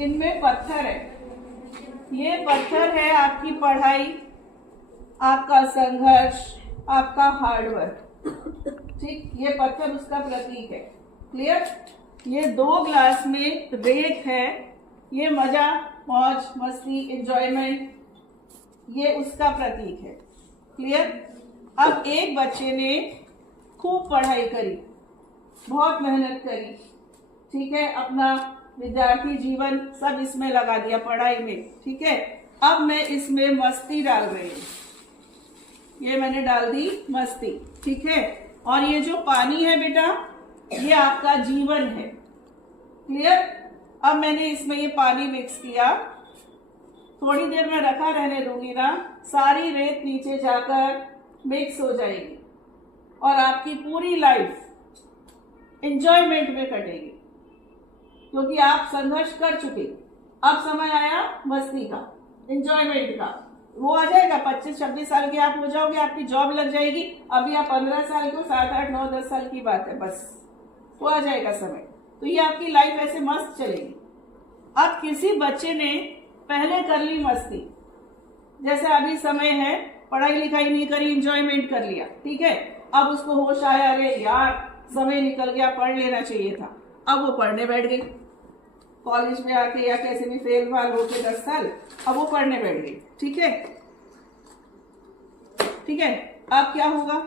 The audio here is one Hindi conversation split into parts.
इनमें पत्थर है। ये पत्थर है आपकी पढ़ाई, आपका संघर्ष, आपका हार्डवर्क। ठीक, ये पत्थर उसका प्रतीक है। क्लियर? ये 2 ग्लास में रेत है, ये मजा, मौज, मस्ती, एंजॉयमेंट, ये उसका प्रतीक है। क्लियर? अब एक बच्चे ने खूब पढ़ाई करी, बहुत मेहनत करी, ठीक है, अपना विद्यार्थी जीवन सब इसमें लगा दिया पढ़ाई में, ठीक है। अब मैं इसमें मस्ती डाल रही हूँ, ये मैंने डाल दी मस्ती, ठीक है। और ये जो पानी है बेटा, ये आपका जीवन है। क्लियर? अब मैंने इसमें ये पानी मिक्स किया, थोड़ी देर में रखा रहने दूंगी ना, सारी रेत नीचे जाकर मिक्स हो जाएगी और आपकी पूरी लाइफ एंजॉयमेंट में कटेगी, क्योंकि आप संघर्ष कर चुके। अब समय आया मस्ती का, एंजॉयमेंट का। वो आ जाएगा, 25-26 साल के आप हो जाओगे, आपकी जॉब लग जाएगी। अभी आप 15 साल के हो, 7, 8, 9, 10 साल की बात है, बस वो आ जाएगा समय। तो ये आपकी लाइफ ऐसे मस्त चलेगी। अब किसी बच्चे ने पहले कर ली मस्ती, जैसे अभी समय है, पढ़ाई लिखाई नहीं करी, एंजॉयमेंट कर लिया, ठीक है। अब उसको होश आया, अरे यार समय निकल गया, पढ़ लेना चाहिए था। अब वो पढ़ने बैठ गई, कॉलेज में आके या कैसे भी फेल फाल होके 10 साल, अब वो पढ़ने बैठ गई, ठीक है। ठीक है, अब क्या होगा?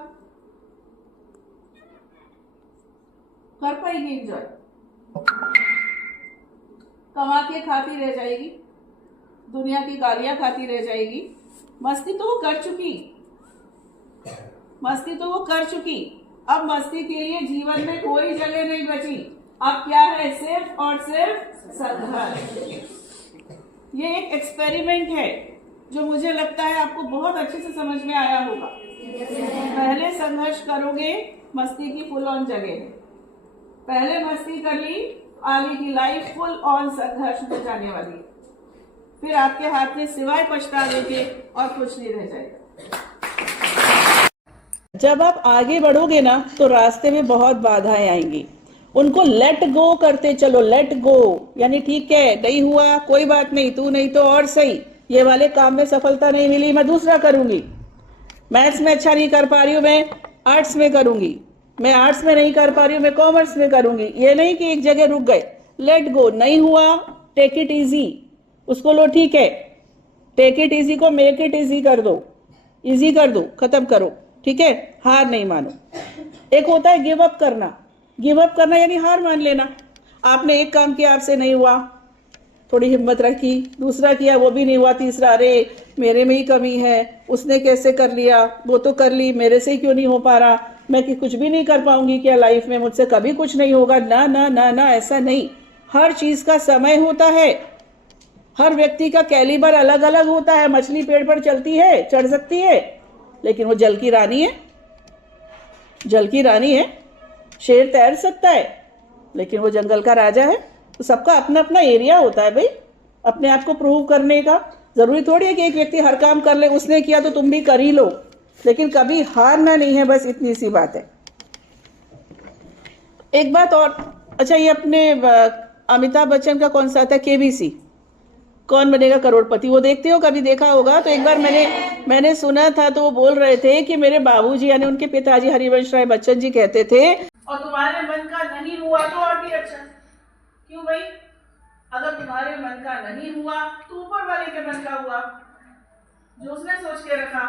कर पाएगी एंजॉय? कमा के खाती रह जाएगी, दुनिया की गालियां खाती रह जाएगी। मस्ती तो वो कर चुकी, मस्ती तो वो कर चुकी। अब मस्ती के लिए जीवन में कोई जगह नहीं बची। अब क्या है? सिर्फ और सिर्फ संघर्ष। ये एक एक्सपेरिमेंट है जो मुझे लगता है आपको बहुत अच्छे से समझ में आया होगा। पहले संघर्ष करोगे, मस्ती की फुल ऑन जगह है। पहले मस्ती कर ली, आगे की लाइफ फुल ऑन संघर्ष में जाने वाली है। फिर आपके हाथ में सिवाय पछतावे के और कुछ नहीं रह जाएगा। जब आप आगे बढ़ोगे ना, तो रास्ते में बहुत बाधाएं आएंगी, उनको लेट गो करते चलो। लेट गो यानी ठीक है, नहीं हुआ कोई बात नहीं, तू नहीं तो और सही, ये वाले काम में सफलता नहीं मिली, मैं दूसरा करूंगी। मैथ्स में अच्छा नहीं कर पा रही हूं, मैं आर्ट्स में करूंगी। मैं आर्ट्स में नहीं कर पा रही हूं, मैं कॉमर्स में करूंगी। ये नहीं कि एक जगह रुक गए। लेट गो, नहीं हुआ, टेक इट इजी, उसको लो, ठीक है, टेक इट इजी को मेक इट इजी कर दो, इजी कर दो, खत्म करो, ठीक है। हार नहीं मानो। एक होता है गिव अप करना। गिव अप करना यानी हार मान लेना। आपने एक काम किया, आपसे नहीं हुआ, थोड़ी हिम्मत रखी, दूसरा किया, वो भी नहीं हुआ, तीसरा, अरे मेरे में ही कमी है, उसने कैसे कर लिया, वो तो कर ली, मेरे से क्यों नहीं हो पा रहा, मैं कि कुछ भी नहीं कर पाऊंगी क्या लाइफ में, मुझसे कभी कुछ नहीं होगा। ना ना ना ना, ऐसा नहीं। हर चीज का समय होता है, हर व्यक्ति का कैलिबर अलग अलग होता है। मछली पेड़ पर चलती है, चढ़ सकती है, लेकिन वो जल की रानी है, जल की रानी है। शेर तैर सकता है, लेकिन वो जंगल का राजा है। तो सबका अपना अपना एरिया होता है भाई, अपने आप को प्रूव करने का। जरूरी थोड़ी है कि एक व्यक्ति हर काम कर ले, उसने किया तो तुम भी कर ही लो, लेकिन कभी हारना नहीं है, बस इतनी सी बात है। एक बात और, अच्छा ये अपने अमिताभ बच्चन का कौन सा था, केबीसी, कौन बनेगा करोड़पति, वो देखते हो, कभी देखा होगा? तो एक बार मैंने सुना था, तो वो बोल रहे थे कि मेरे बाबूजी यानी उनके पिताजी हरिवंश राय बच्चन जी कहते थे, और तुम्हारे मन का नहीं हुआ तो और भी अच्छा। क्यों भाई? अगर तुम्हारे मन का नहीं हुआ तो ऊपर वाले के मन का हुआ, जो उसने सोच के रखा,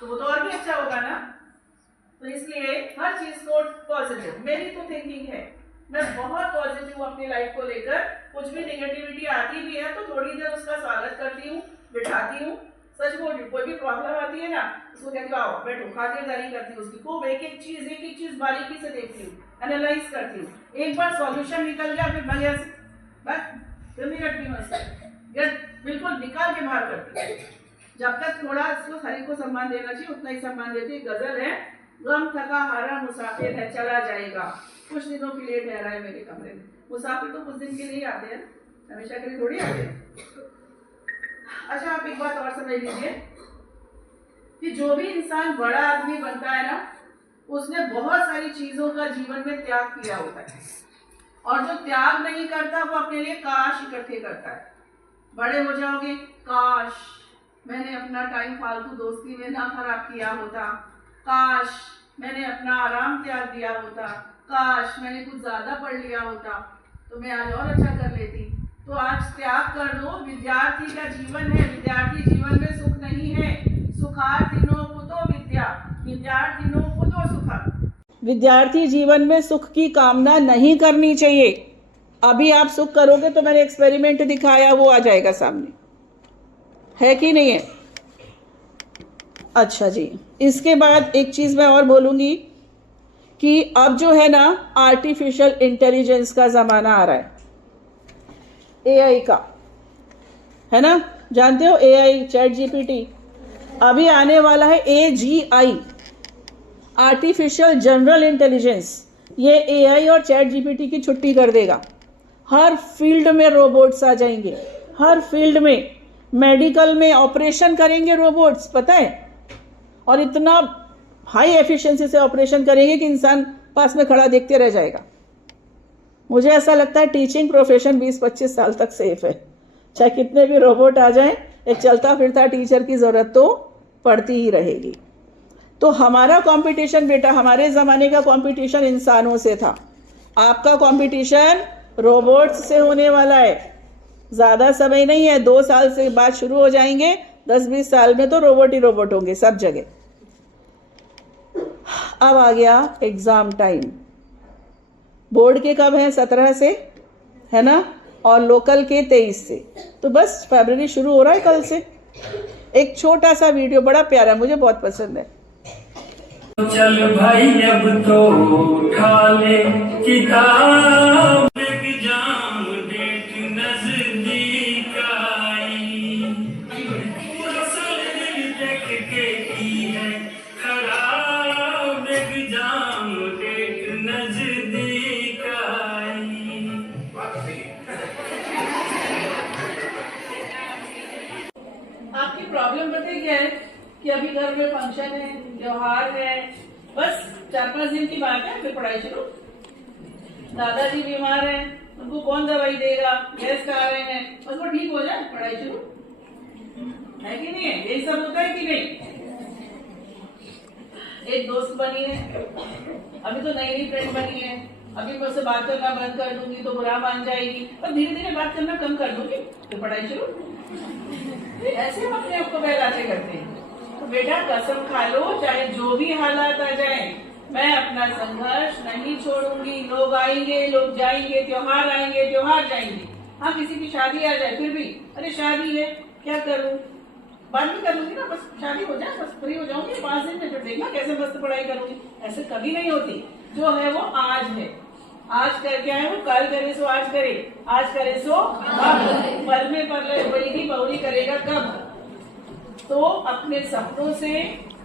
तो वो तो और भी अच्छा होगा ना। तो इसलिए हर चीज को पॉजिटिव, मेरी तो थिंकिंग है, मैं बहुत पॉजिटिव हूँ अपनी लाइफ को लेकर। कुछ भी नेगेटिविटी आती भी है तो थोड़ी देर उसका स्वागत करती हूँ, बिठाती हूँ। सच बोल रही हूँ, कोई भी प्रॉब्लम आती है ना, उसको कहती हूँ आओ बैठो, खातिरदारी करती हूँ उसकी, खूब एक एक चीज बारीकी से देखती हूँ, एनालाइज करती हूँ। एक बार सॉल्यूशन निकल गया, फिर बढ़िया से बस फिर नहीं रखती हूँ इससे, बिल्कुल निकाल के बाहर करती हूँ। जब तक थोड़ा उसको हरी को सम्मान देना चाहिए उतना ही सम्मान देती। गजल है, गम थका हारा मुसाफिर है चला जाएगा, कुछ दिनों के लिए ठहरा है मेरे कमरे में। मुसाफिर तो कुछ दिन के लिए आते हैं, हमेशा के लिए थोड़ी आते हैं। अच्छा आप एक बात और समझ लीजिए कि जो भी इंसान बड़ा आदमी बनता है ना, उसने बहुत सारी चीजों का जीवन में त्याग किया होता है। और जो त्याग नहीं करता वो अपने लिए काश इकट्ठे करता है। बड़े हो जाओगे, काश मैंने अपना टाइम फालतू दोस्ती में ना खराब किया होता, काश मैंने अपना आराम त्याग दिया होता, काश मैंने कुछ ज्यादा पढ़ लिया होता तो मैं आज और अच्छा कर लेती। तो आज त्याग कर दो। विद्यार्थी का जीवन है, विद्यार्थी जीवन में सुख नहीं है। सुखार्थिनो कुतो विद्या, विद्यार्थिनो कुतो सुखम। विद्यार्थी जीवन में सुख की कामना नहीं करनी चाहिए। अभी आप सुख करोगे तो मैंने एक्सपेरिमेंट दिखाया वो आ जाएगा सामने, है कि नहीं है? अच्छा जी, इसके बाद एक चीज मैं और बोलूंगी कि अब जो है ना आर्टिफिशियल इंटेलिजेंस का जमाना आ रहा है, एआई का, है ना? जानते हो एआई, चैट जीपीटी। अभी आने वाला है एजीआई, आर्टिफिशियल जनरल इंटेलिजेंस। ये एआई और चैट जीपीटी की छुट्टी कर देगा। हर फील्ड में रोबोट्स आ जाएंगे, हर फील्ड में। मेडिकल में ऑपरेशन करेंगे रोबोट्स, पता है, और इतना हाई एफिशिएंसी से ऑपरेशन करेंगे कि इंसान पास में खड़ा देखते रह जाएगा। मुझे ऐसा लगता है टीचिंग प्रोफेशन 20-25 साल तक सेफ है। चाहे कितने भी रोबोट आ जाएं, एक चलता फिरता टीचर की जरूरत तो पड़ती ही रहेगी। तो हमारा कंपटीशन बेटा, हमारे जमाने का कंपटीशन इंसानों से था, आपका कंपटीशन रोबोट्स से होने वाला है। ज्यादा समय नहीं है, 2 साल से बाद शुरू हो जाएंगे, 10-20 साल में तो रोबोट ही रोबोट होंगे सब जगह। अब आ गया एग्जाम टाइम। बोर्ड के कब है? 17 से, है ना, और लोकल के 23 से। तो बस फरवरी शुरू हो रहा है कल से। एक छोटा सा वीडियो, बड़ा प्यारा, मुझे बहुत पसंद है। चल भाई अब तो उठा ले किताब, एग्जाम डेट नजदीक आई, देख के की है खराब, एग्जाम डेट नजदीक आई। आपकी प्रॉब्लम पता क्या है कि अभी घर में फंक्शन है, त्योहार है, बस 4-5 दिन की बात है, फिर पढ़ाई शुरू। दादाजी बीमार हैं, उनको कौन दवाई देगा, गेस्ट आ रहे हैं, बस वो ठीक हो जाए, पढ़ाई शुरू, है कि नहीं है? यही सब होता है कि नहीं? एक दोस्त बनी है, अभी तो नई नई फ्रेंड बनी है, अभी मैं उससे बात करना बंद कर दूंगी तो बुरा मान जाएगी, और धीरे धीरे बात करना कम कर दूंगी, फिर पढ़ाई शुरू। ऐसे हम अपने आपको बहलाते करते हैं। तो बेटा कसम खा लो, चाहे जो भी हालात आ जाए, मैं अपना संघर्ष नहीं छोड़ूंगी। लोग आएंगे, लोग जाएंगे, त्योहार आएंगे, त्योहार जाएंगे। हाँ, किसी की शादी आ जाए फिर भी, अरे शादी है क्या करूं, बाद में कर लूंगी ना, बस शादी हो जाए, बस फ्री हो जाऊंगी 5 दिन में, फिर देखना कैसे मस्त पढ़ाई करूंगी। ऐसे कभी नहीं होती। जो है वो आज है, आज करके आए वो कल करे सो आज करे, आज करे सो अब, पल में पल वही बहुरी करेगा कब। तो अपने सपनों से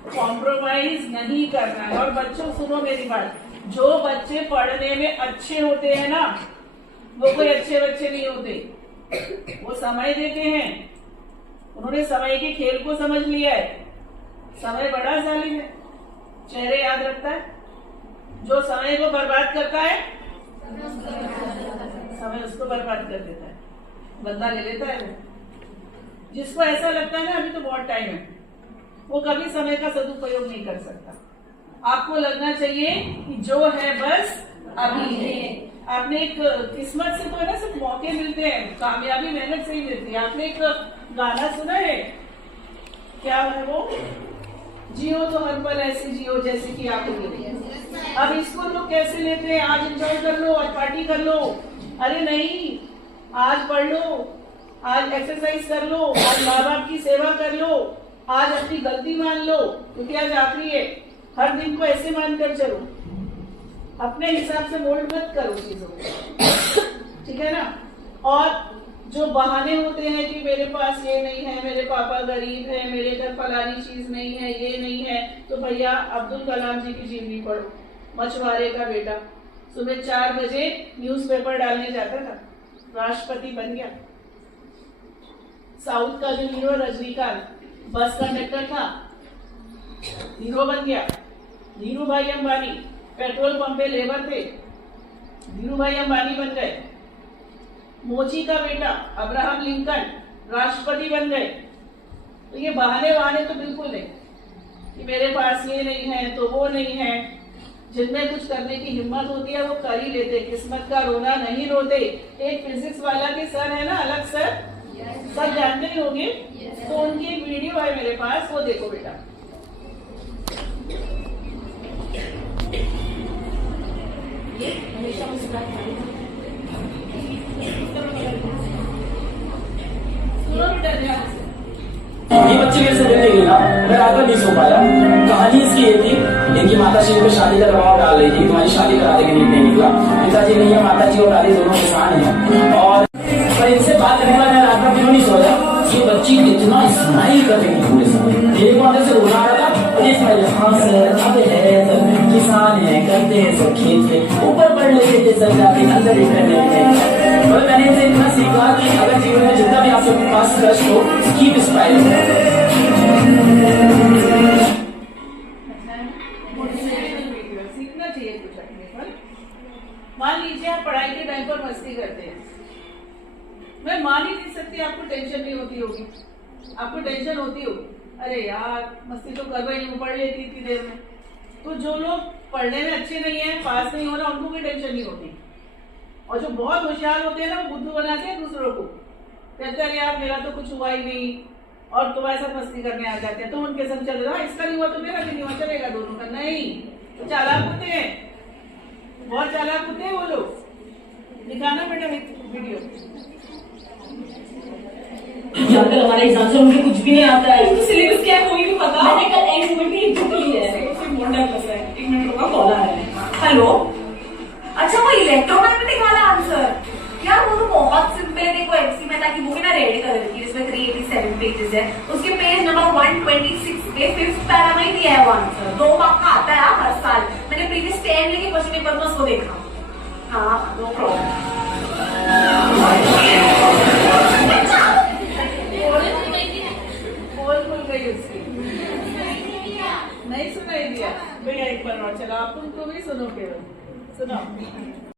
कॉम्प्रोमाइज नहीं करना है। और बच्चों सुनो मेरी बात, जो बच्चे पढ़ने में अच्छे होते हैं ना, वो कोई अच्छे बच्चे नहीं होते। वो समय देते हैं, उन्होंने समय के खेल को समझ लिया है। समय बड़ा जालिम है, चेहरे याद रखता है। जो समय को बर्बाद करता है, समय उसको बर्बाद कर देता है, बदला ले लेता है। जिसको ऐसा लगता है ना अभी तो बहुत टाइम है, वो कभी समय का सदुपयोग नहीं कर सकता। आपको लगना चाहिए कि जो है बस अभी है। आपने एक किस्मत से तो है ना, सिर्फ मौके मिलते हैं, कामयाबी मेहनत से ही मिलती है। आपने एक गाना सुना है, क्या है वो, जियो तो हर पल ऐसे जियो जैसे कि आप मिले। अब इसको लोग कैसे लेते हैं, आज एंजॉय कर लो, आज पार्टी कर लो। अरे नहीं, आज पढ़ लो, आज एक्सरसाइज कर लो, आज माँ बाप की सेवा कर लो, आज अपनी गलती मान लो, क्योंकि आज आखिरी है। हर दिन को ऐसे मानकर चलो, अपने हिसाब से मोल्ड मत करो चीजों को, ठीक है ना। और जो बहाने होते हैं कि मेरे पास ये नहीं है, मेरे पापा गरीब है, मेरे घर फलानी चीज नहीं है, ये नहीं है, तो भैया अब्दुल कलाम जी की जीवनी पढ़ो। मछुआरे का बेटा सुबह 4 बजे न्यूज़पेपर डालने जाता था, राष्ट्रपति बन गया। साउथ का जो हीरो रजनीकांत बस कंडक्टर था, हीरो बन गया। धीरू भाई अंबानी पेट्रोल पंप पे लेबर थे, धीरू भाई अंबानी बन गए, मोची का बेटा अब्राहम लिंकन राष्ट्रपति बन गए। तो ये बहाने तो बिल्कुल नहीं कि मेरे पास ये नहीं है तो वो नहीं है। जिनमें कुछ करने की हिम्मत होती है वो कर ही लेते, किस्मत का रोना नहीं रोते। एक फिजिक्स वाला के सर है ना, अलग सर, सब जानते ही होंगे। तो उनकी एक वीडियो है मेरे पास, वो देखो बेटा। सुनो बेटा ध्यान से। ये बच्चे मेरे से मिलने गई ना, मैं रात भर नहीं सो पाया। कहानी इसकी ये थी, इनकी माता जी को शादी का दबाव डाल रही थी, तुम्हारी शादी करा देंगे, नींद नहीं निकला। पिताजी नहीं है, माता जी और दादी दोनों किसान हैं। और पर इनसे बात करने के बाद मैं रात भर क्यों नहीं सोया। ये बच्ची इतना स्माइल कर रही थी पूरे समय, मेरे को अंदर से रोना आ रहा था। ये स्माइल, हाँ सर अब है सब किसान है, करते हैं सब खेत से, ऊपर पढ़ लेते थे सब जाके, अंदर ही कर लेते हैं। और मैंने इनसे इतना सीखा कि अगर जीवन में जितना भी आपके पास कष्ट हो, कीप स्माइल। सीखना चाहिए कुछ अपने पर। मान लीजिए आप पढ़ाई के टाइम पर मस्ती करते हैं, मैं मान ही नहीं सकती आपको टेंशन नहीं होती होगी। आपको टेंशन होती होगी, अरे यार मस्ती तो कर रही हूँ, पढ़ लेती इतनी देर में। तो जो लोग पढ़ने में अच्छे नहीं है, पास नहीं हो रहा, उनको कोई टेंशन नहीं होती। और जो बहुत होशियार होते हैं ना, वो बुद्धू बनाते हैं दूसरों को, कहते हैं यार मेरा तो कुछ हुआ ही नहीं, और तुम्हारे साथ मस्ती करने आ जाते हैं। तो उनके संग चल रहा, इसका नहीं हुआ तो मेरा भी नहीं हुआ, चलेगा दोनों का। नहीं, तो चालाक होते हैं, बहुत चालाक होते हैं वो लोग। दिखाना बेटा वीडियो। अंकल हमारे एग्जाम से मुझे कुछ भी नहीं आता है। तो सिलेबस क्या है कोई नहीं पता। मैंने कल एंड में भी एग्जाम ली है। बहुत डर लग रहा है। 1 मिनट रुका, कॉल आ रहा है। हेलो, अच्छा वो इलेक्ट्रोमैग्नेटिक वाला आंसर यार, वो तो बहुत सिंपल है। देखो एमसी मेहता की बुक है ना, रेड कलर की, जिसमें 387 पेजेस है। उसके पेज नंबर 126 पे 5th पैरा में दिया है वो आंसर। 2 मार्क का आता है हर साल। मैंने प्रीवियस 10 लेके क्वेश्चन पेपर में उसको देखा। हाँ नो प्रॉब्लम। खुल गई उसकी, नहीं सुनाई दिया भैया। एक बार और चलो, आप तुमको भी सुनो, केवल सुनो।